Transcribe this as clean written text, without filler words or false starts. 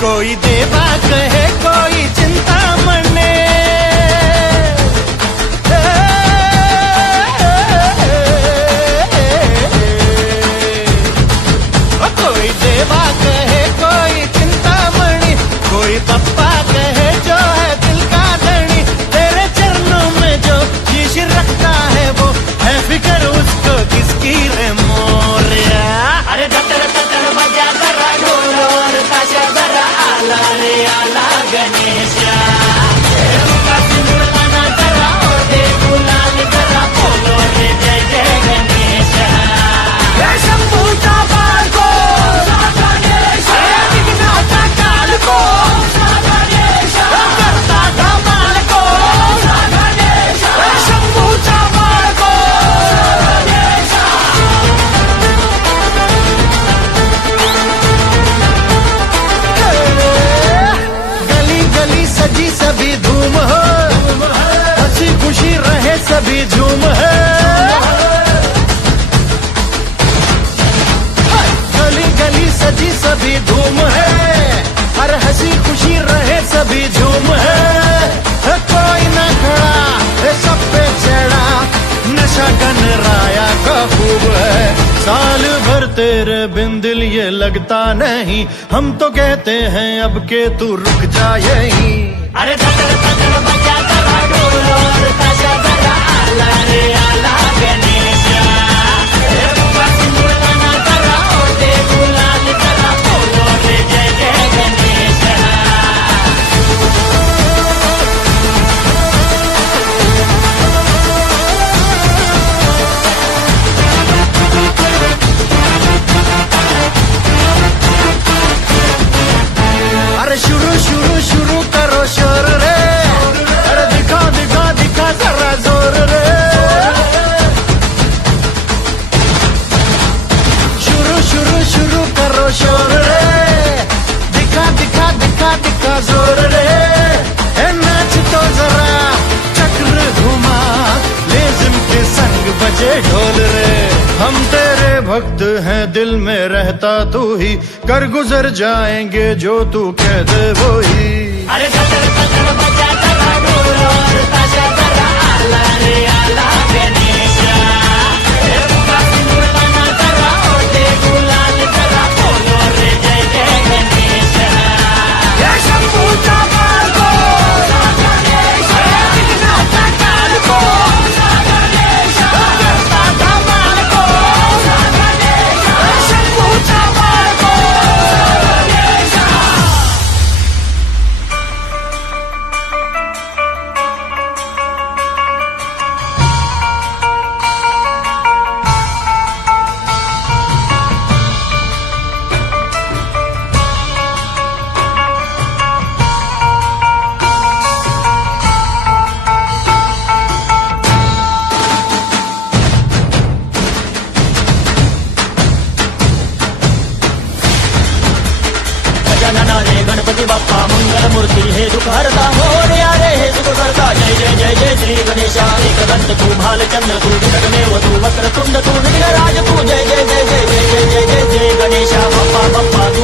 कोई देवा कहे कोई चिंतामणि, कोई देवा कहे कोई चिंतामणि, कोई पप्पा कहे जो है दिल का धनी। तेरे चरणों में जो शीश रखता है वो है फिक्र उसको किसकी रे मोरिया। अरे धतर धतर बजा जरा ढोल और ताशा जरा आला रे आला गणेशा। का सिंदूर लाना जरा और दे गुलाल जरा बोलो रे जय जय गणेशा। शंभू बाल को विघ्नाता काल को करता धमाल को शंभू बाल को। गली गली सजी सभी धूम हो, हंसी खुशी रहे सभी झूम है। गली गली सजी सभी धूम है, हर हंसी खुशी रहे सभी झूम है। कोई न खड़ा सब पे चढ़ा, नशा गनराया का खूब है। साल भर तेरे बिन दिल ये लगता नहीं, हम तो कहते हैं अब के तू रुक जा यहीं। अरे धतर धतर बजा जरा ढोल और ताशा जरा आला रे आला गणेशा। सिंदूर लाना जरा और दे गुलाल जरा बोलो रे जय जय गणेशा। अरे शुरू शुरू शुरू करो शोर रे, अरे दिखा दिखा दिखा जरा जोर रे। शुरू शुरू शुरू करो शोर रे, दिखा दिखा दिखा दिखा जोर रे। नाच तो जरा चक्र घुमा, लेज़िम के संग बजे ढोल रे। हम तेरे भक्त हैं दिल में रहता तू ही, कर गुजर जाएंगे जो तू कह दे वो ही। अरे धतर धतर बजा जरा ढोल और ताशा जरा आला रे आला गणेशा। सिंदूर लाना जरा और दे गुलाल जरा बोलो रे जय जय गणेशा। शंभू बाल को विघ्नाता काल को करता धमाल को शंभू बाल को। गजानन रे गणपती बाप्पा मंगल मूर्ती हे दुख हरता, मोरया रे हे सुख करता। जय जय जय जय श्री गणेशा। एकदंत तू भालचंद्र तू विघ्नमेव तू वक्रतुंड तू विघ्नराज तू। जय जय जय जय जय जय जय जय जय गणेशा। बाप्पा बाप्पा तू